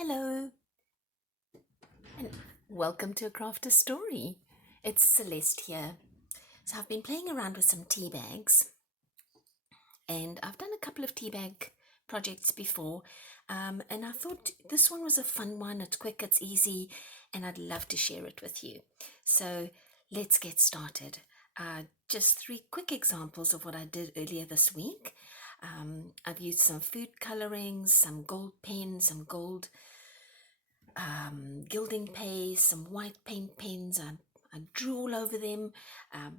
Hello, and welcome to A Crafter Story. It's Celeste here. So I've been playing around with some tea bags, and I've done a couple of tea bag projects before, and I thought this one was a fun one. It's quick, it's easy, and I'd love to share it with you. So let's get started. Just three quick examples of what I did earlier this week. I've used some food colorings, some gold pens, some gold gilding paste, some white paint pens. I drew all over them, um,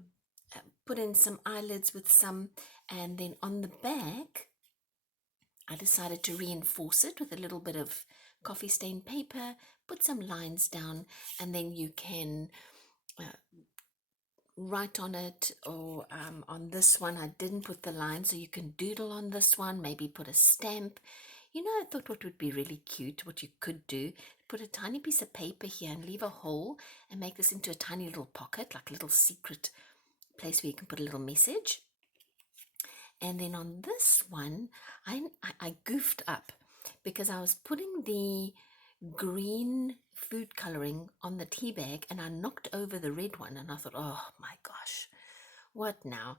put in some eyelids with some, and then on the back, I decided to reinforce it with a little bit of coffee stained paper, put some lines down, and then you can write on it, or on this one I didn't put the line, so you can doodle on this one, maybe put a stamp. I thought what would be really cute, what you could do, put a tiny piece of paper here and leave a hole and make this into a tiny little pocket, like a little secret place where you can put a little message. And then on this one, I goofed up because I was putting the green food coloring on the tea bag and I knocked over the red one, and I thought, oh my gosh, what now?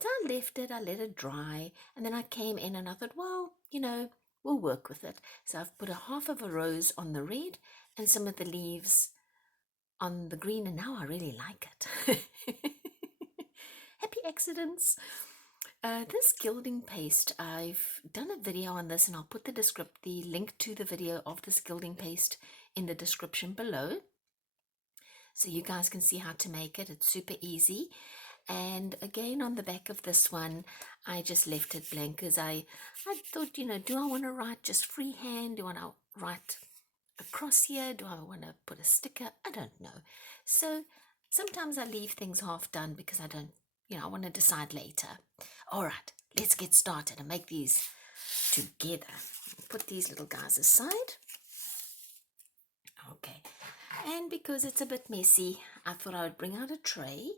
So I left it, I let it dry, and then I came in and I thought, well, we'll work with it. So I've put a half of a rose on the red and some of the leaves on the green, and now I really like it. Happy accidents. This gilding paste, I've done a video on this, and I'll put the link to the video of this gilding paste in the description below, so you guys can see how to make it. It's super easy. And again, on the back of this one, I just left it blank because I thought, do I want to write just freehand? Do I want to write across here? Do I want to put a sticker? I don't know. So sometimes I leave things half done because I don't, I want to decide later. All right, let's get started and make these together. Put these little guys aside. Okay, and because it's a bit messy, I thought I would bring out a tray.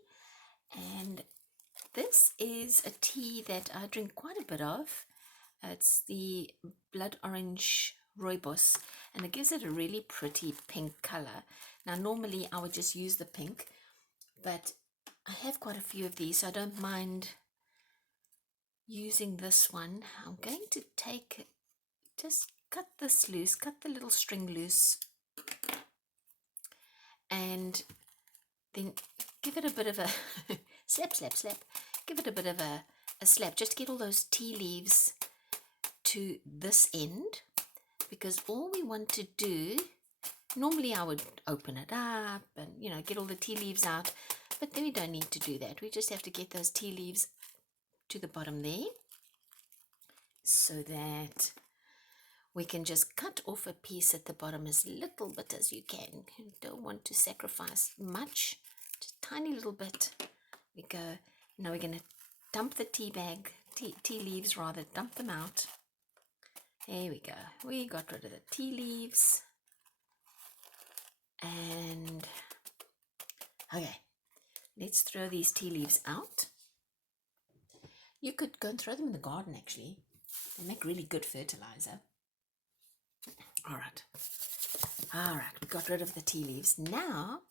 And this is a tea that I drink quite a bit of. It's the blood orange rooibos, and it gives it a really pretty pink color. Now normally I would just use the pink, but I have quite a few of these, so I don't mind using this one. I'm going to just cut this loose, cut the little string loose, and then give it a bit of a slap, slap, slap. Give it a bit of a slap just to get all those tea leaves to this end, because all we want to do, normally I would open it up and, get all the tea leaves out, but then we don't need to do that. We just have to get those tea leaves to the bottom there so that we can just cut off a piece at the bottom as little bit as you can. You don't want to sacrifice much, just a tiny little bit. We go, now we're going to dump the tea leaves rather, dump them out. There we go. We got rid of the tea leaves. And, okay, let's throw these tea leaves out. You could go and throw them in the garden, actually. They make really good fertilizer. All right, we got rid of the tea leaves. Now,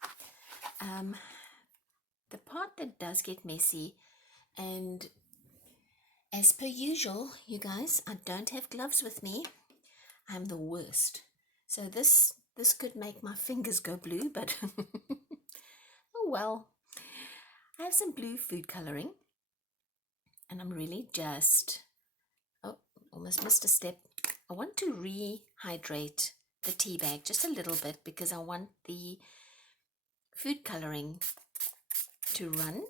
the part that does get messy, and as per usual, you guys, I don't have gloves with me. I'm the worst. So this could make my fingers go blue, but oh well. I have some blue food coloring, and I'm really just, almost missed a step. I want to rehydrate the tea bag just a little bit because I want the food coloring to run.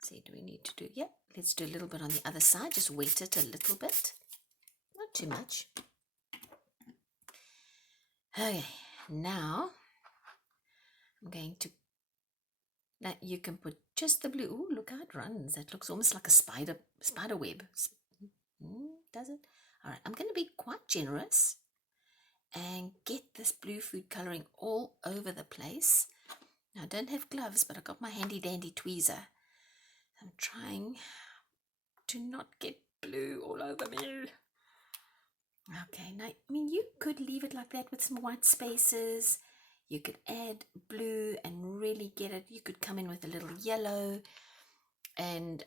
See, do we need to do, yeah, let's do a little bit on the other side, just wet it a little bit, not too much. Okay, now I'm going to, now you can put just the blue. Oh, look how it runs. That looks almost like a spider web. Does it? All right, I'm going to be quite generous and get this blue food coloring all over the place. Now, I don't have gloves, but I got my handy dandy tweezer. I'm trying to not get blue all over me. Okay, now, I mean, you could leave it like that with some white spaces. You could add blue and really get it. You could come in with a little yellow and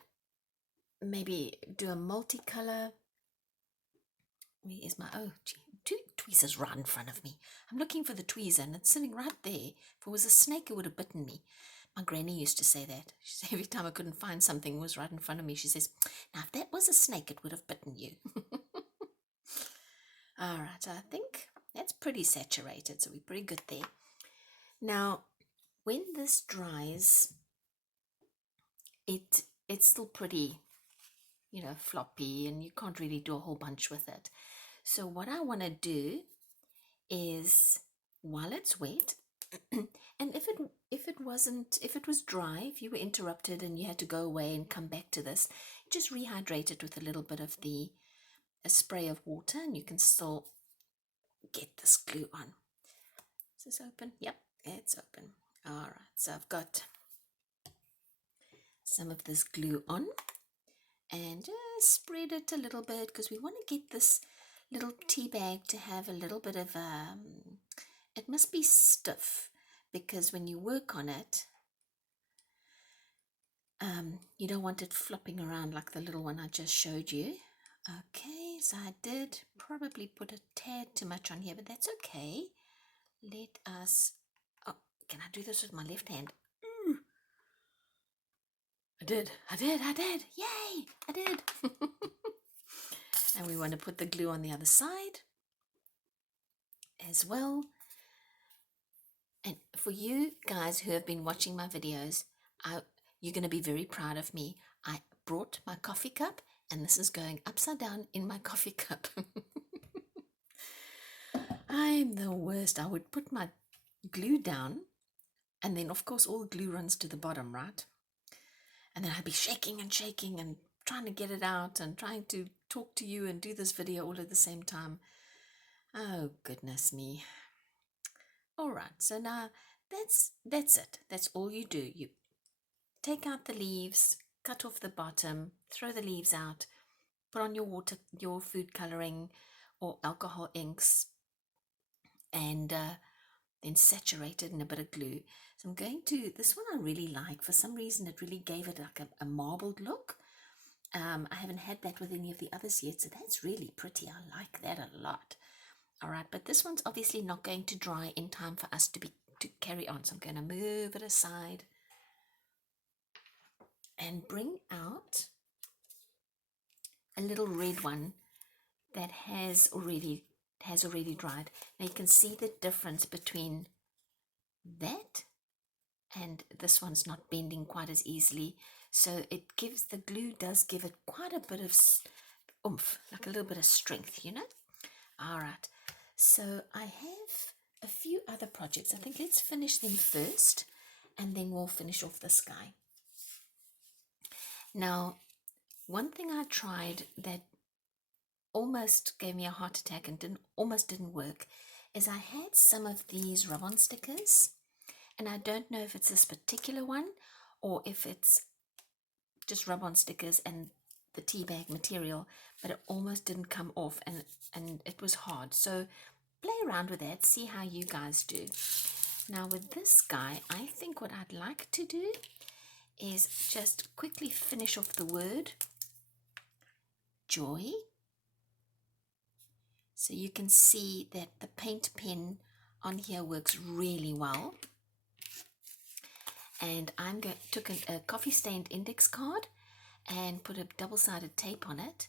maybe do a multicolor. Where is my, oh gee, two tweezers right in front of me. I'm looking for the tweezer and it's sitting right there. If it was a snake, it would have bitten me. My granny used to say that. She said every time I couldn't find something was right in front of me, she says, now if that was a snake, it would have bitten you. All right, I think that's pretty saturated, so we're pretty good there. Now, when this dries, it's still pretty, floppy, and you can't really do a whole bunch with it. So what I want to do is, while it's wet, and if it was dry, if you were interrupted and you had to go away and come back to this, just rehydrate it with a little bit of a spray of water, and you can still get this glue on. Is this open? Yep, it's open. All right, so I've got some of this glue on, and just spread it a little bit because we want to get this little tea bag to have a little bit of it must be stiff, because when you work on it, you don't want it flopping around like the little one I just showed you. Okay, so I did probably put a tad too much on here, but that's okay. Let us, oh, can I do this with my left hand? I did, yay, I did. And we want to put the glue on the other side as well. And for you guys who have been watching my videos, you're going to be very proud of me. I brought my coffee cup, and this is going upside down in my coffee cup. I'm the worst. I would put my glue down, and then of course all the glue runs to the bottom, right? And then I'd be shaking and shaking and trying to get it out and trying to talk to you and do this video all at the same time. Oh, goodness me. All right, so now that's it. That's all you do. You take out the leaves, cut off the bottom, throw the leaves out, put on your food coloring or alcohol inks, and then saturate it in a bit of glue. So I'm going to, this one I really like. For some reason, it really gave it like a marbled look. I haven't had that with any of the others yet, so that's really pretty. I like that a lot. All right, but this one's obviously not going to dry in time for us to carry on. So I'm going to move it aside and bring out a little red one that has already dried. Now you can see the difference between that and this one's not bending quite as easily. So it gives, the glue does give it quite a bit of oomph, like a little bit of strength, All right, so I have a few other projects. I think let's finish them first, and then we'll finish off this guy. Now, one thing I tried that almost gave me a heart attack and almost didn't work is I had some of these rub-on stickers, and I don't know if it's this particular one or if it's just rub-on stickers and the tea bag material, but it almost didn't come off, and it was hard. So play around with that, see how you guys do. Now with this guy, I think what I'd like to do is just quickly finish off the word joy. So you can see that the paint pen on here works really well. And took a coffee stained index card and put a double-sided tape on it,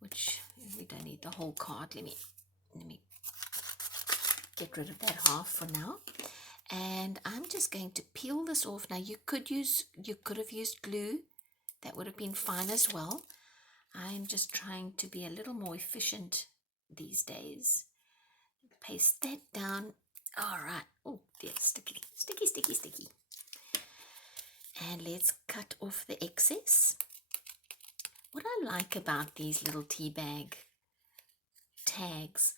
which we don't need the whole card. Let me get rid of that half for now. And I'm just going to peel this off. Now you could have used glue. That would have been fine as well. I'm just trying to be a little more efficient these days. Paste that down. All right. Oh dear, sticky. And let's cut off the excess. What I like about these little tea bag tags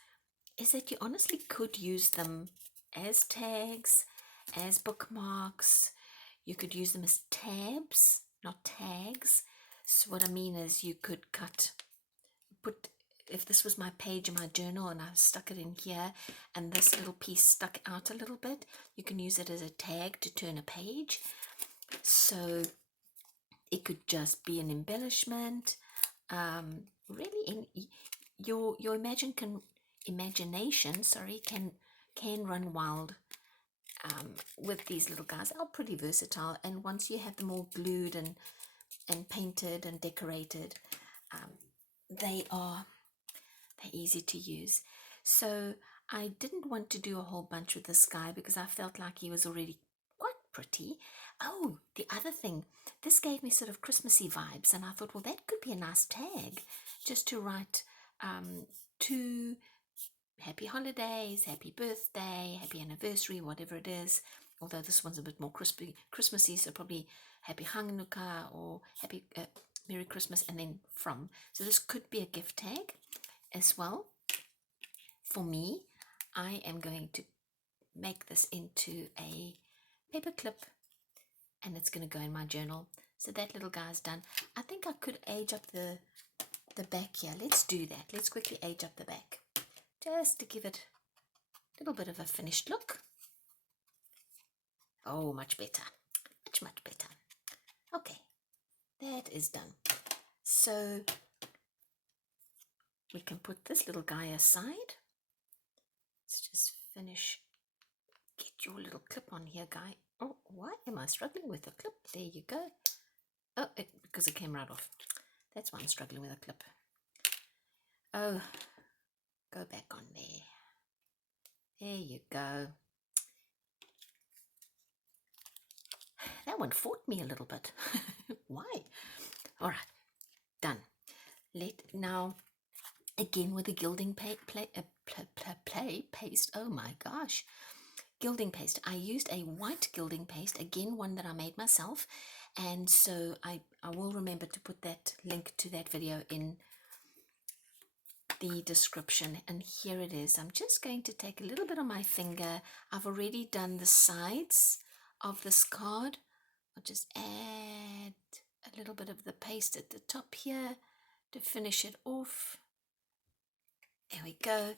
is that you honestly could use them as tags, as bookmarks. You could use them as tabs, not tags. So what I mean is you could put if this was my page in my journal and I stuck it in here and this little piece stuck out a little bit, you can use it as a tag to turn a page. So it could just be an embellishment. Really, in your imagination can run wild with these little guys. Are pretty versatile, and once you have them all glued and painted and decorated, they're easy to use. So I didn't want to do a whole bunch with this guy because I felt like he was already quite pretty. Oh, the other thing, this gave me sort of Christmassy vibes, and I thought, well, that could be a nice tag just to write to happy holidays, happy birthday, happy anniversary, whatever it is. Although this one's a bit more Christmassy, so probably happy Hanukkah or happy Merry Christmas, and then from. So this could be a gift tag as well. For me, I am going to make this into a paper clip, and it's going to go in my journal. So that little guy's done. I think I could age up the back here. Let's do that. Let's quickly age up the back, just to give it a little bit of a finished look. Oh, much better. Much better. Okay, that is done. So we can put this little guy aside. Let's just finish. Get your little clip on here, guy. Oh, why am I struggling with the clip? There you go. Oh, because it came right off. That's why I'm struggling with a clip. Oh, go back on there. There you go. That one fought me a little bit. Why? All right, done. Now, again with the gilding paste. Oh my gosh. Gilding paste. I used a white gilding paste, again one that I made myself, and so I will remember to put that link to that video in the description. And here it is. I'm just going to take a little bit on my finger. I've already done the sides of this card. I'll just add a little bit of the paste at the top here to finish it off. There we go.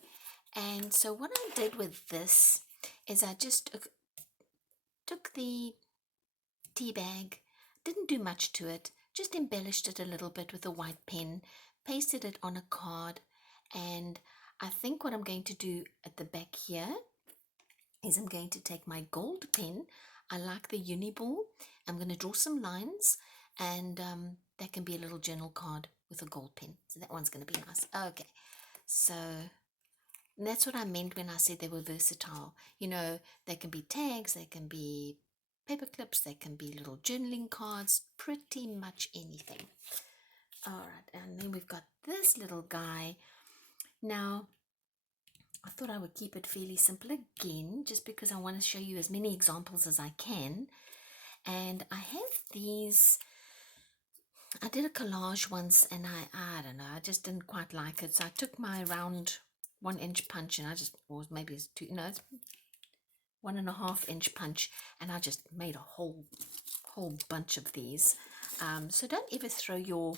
And so what I did with this is I just took the tea bag, didn't do much to it, just embellished it a little bit with a white pen, pasted it on a card, and I think what I'm going to do at the back here is I'm going to take my gold pen. I like the Uniball. I'm going to draw some lines, and that can be a little journal card with a gold pen. So that one's going to be nice. Okay, so that's what I meant when I said they were versatile. You know, they can be tags, they can be paper clips, they can be little journaling cards, pretty much anything. All right, and then we've got this little guy. Now, I thought I would keep it fairly simple again, just because I want to show you as many examples as I can. And I have these. I did a collage once, and I don't know, I just didn't quite like it. So I took my round 1-inch punch, and or maybe it's 2, no, it's 1.5-inch punch, and I just made a whole bunch of these. So don't ever throw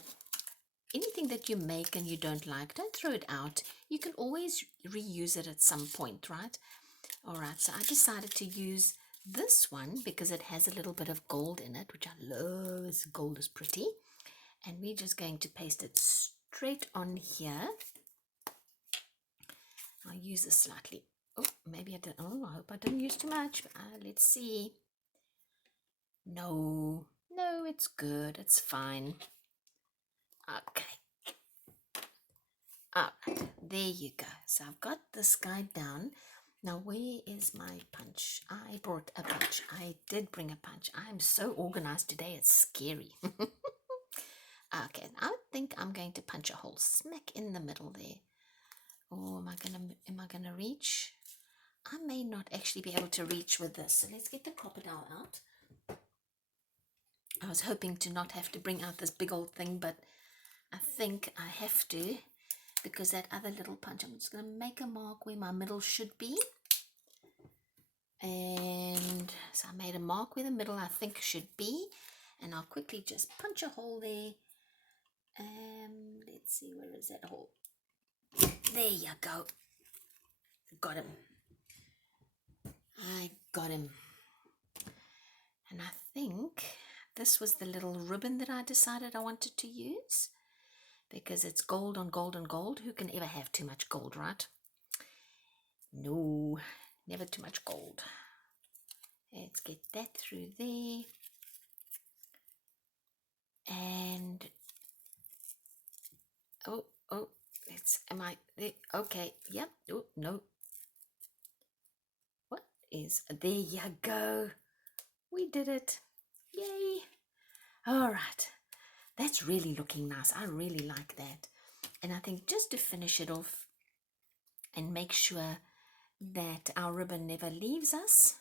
anything that you make and you don't like, don't throw it out. You can always reuse it at some point, right? All right, so I decided to use this one because it has a little bit of gold in it, which I love. Gold is pretty. And we're just going to paste it straight on here. I'll use this slightly. Oh, maybe I did. Oh, I hope I didn't use too much. Let's see. No, it's good. It's fine. Okay. All right, there you go. So I've got this guy down. Now, where is my punch? I brought a punch. I did bring a punch. I'm so organized today. It's scary. Okay, I think I'm going to punch a hole smack in the middle there. Or am I gonna reach? I may not actually be able to reach with this. So let's get the crocodile out. I was hoping to not have to bring out this big old thing, but I think I have to, because that other little punch, I'm just going to make a mark where my middle should be. And so I made a mark where the middle I think should be, and I'll quickly just punch a hole there. Let's see, where is that hole? There you go. Got him. I got him. And I think this was the little ribbon that I decided I wanted to use, because it's gold on gold on gold. Who can ever have too much gold, right? No, never too much gold. Let's get that through there. And oh, am I there? Okay, yep. Oh, no. What is, there you go. We did it. Yay. All right. That's really looking nice. I really like that. And I think just to finish it off and make sure that our ribbon never leaves us,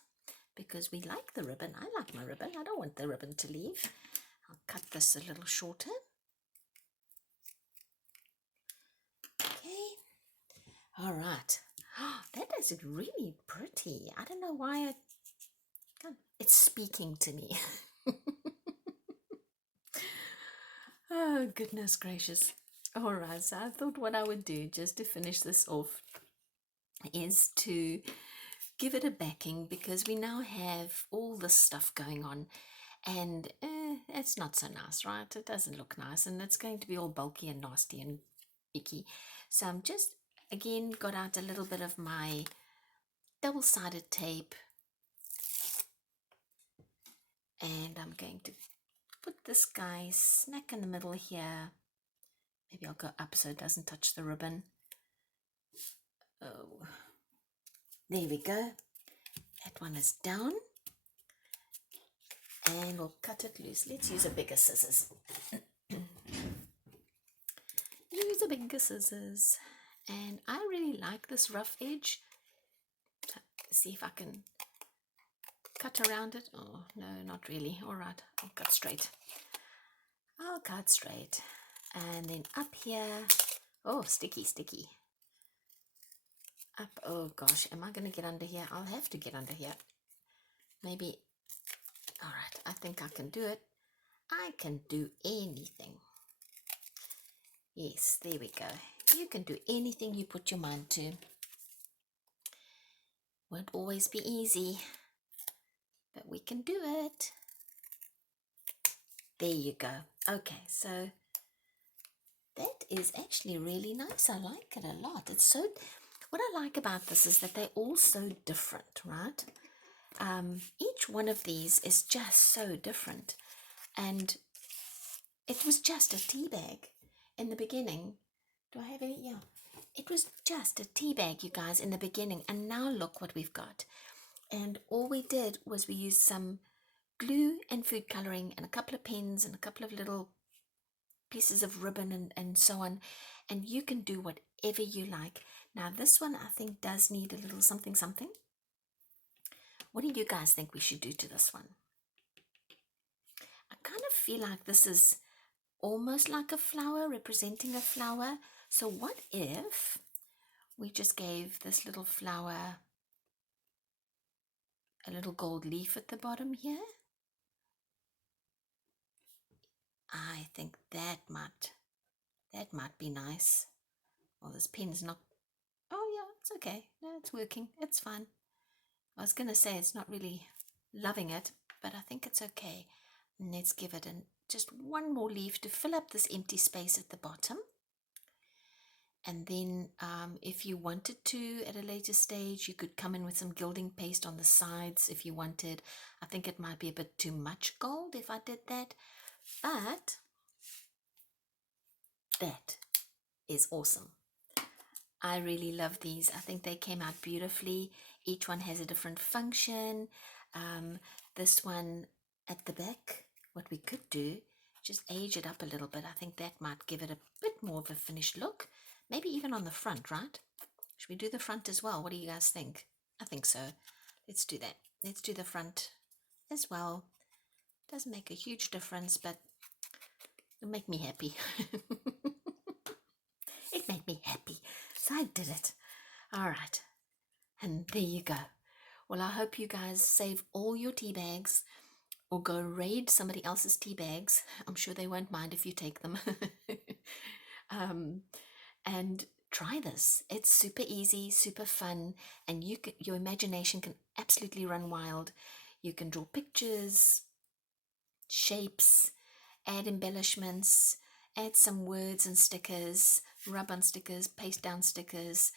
because we like the ribbon. I like my ribbon. I don't want the ribbon to leave. I'll cut this a little shorter. Okay. All right. Oh, that is really pretty. I don't know why it's speaking to me. Oh, goodness gracious. All right, so I thought what I would do just to finish this off is to give it a backing, because we now have all this stuff going on, and it's not so nice, right? It doesn't look nice, and it's going to be all bulky and nasty and icky. So I'm just, again, got out a little bit of my double-sided tape, and I'm going to put this guy smack in the middle here. Maybe I'll go up so it doesn't touch the ribbon. Oh, there we go. That one is down. And we'll cut it loose. Let's use a bigger scissors. Use a bigger scissors. And I really like this rough edge. See if I can cut around it. Oh, no, not really. All right, I'll cut straight. I'll cut straight. And then up here. Oh, sticky, sticky. Up. Oh, gosh. Am I going to get under here? I'll have to get under here. Maybe. All right, I think I can do it. I can do anything. Yes, there we go. You can do anything you put your mind to. Won't always be easy, but we can do it. There you go. Okay, so that is actually really nice. I like it a lot. It's so, what I like about this is that they're all so different, right? Each one of these is just so different. And it was just a tea bag in the beginning. Do I have any? Yeah. It was just a tea bag, you guys, in the beginning. And now look what we've got. And all we did was we used some glue and food coloring and a couple of pens and a couple of little pieces of ribbon and so on. And you can do whatever you like. Now this one I think does need a little something something. What do you guys think we should do to this one? I kind of feel like this is almost like a flower, representing a flower. So what if we just gave this little flower a little gold leaf at the bottom here? I think that might be nice. Well, this pen's not, oh yeah, it's okay. No, it's working. It's fine. I was going to say it's not really loving it, but I think it's okay. And let's give it just one more leaf to fill up this empty space at the bottom. And then if you wanted to at a later stage, you could come in with some gilding paste on the sides if you wanted. I think it might be a bit too much gold if I did that, but that is awesome. I really love these. I think they came out beautifully. Each one has a different function. This one at the back, what we could do, just age it up a little bit. I think that might give it a bit more of a finished look. Maybe even on the front, right? Should we do the front as well? What do you guys think? I think so. Let's do that. Let's do the front as well. Doesn't make a huge difference, but it'll make me happy. It made me happy, so I did it. All right, and there you go. Well, I hope you guys save all your tea bags or go raid somebody else's tea bags. I'm sure they won't mind if you take them. And try this. It's super easy, super fun, and your imagination can absolutely run wild. You can draw pictures, shapes, add embellishments, add some words and stickers, rub on stickers, paste down stickers,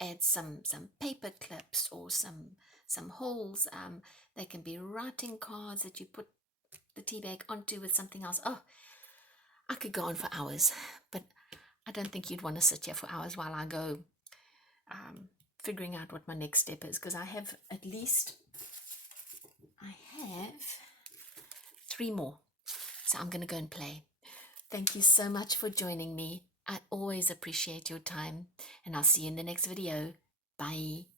add some paper clips or some holes. They can be writing cards that you put the tea bag onto with something else. Oh, I could go on for hours, but I don't think you'd want to sit here for hours while I go figuring out what my next step is, because I have 3 more. So I'm going to go and play. Thank you so much for joining me. I always appreciate your time, and I'll see you in the next video. Bye.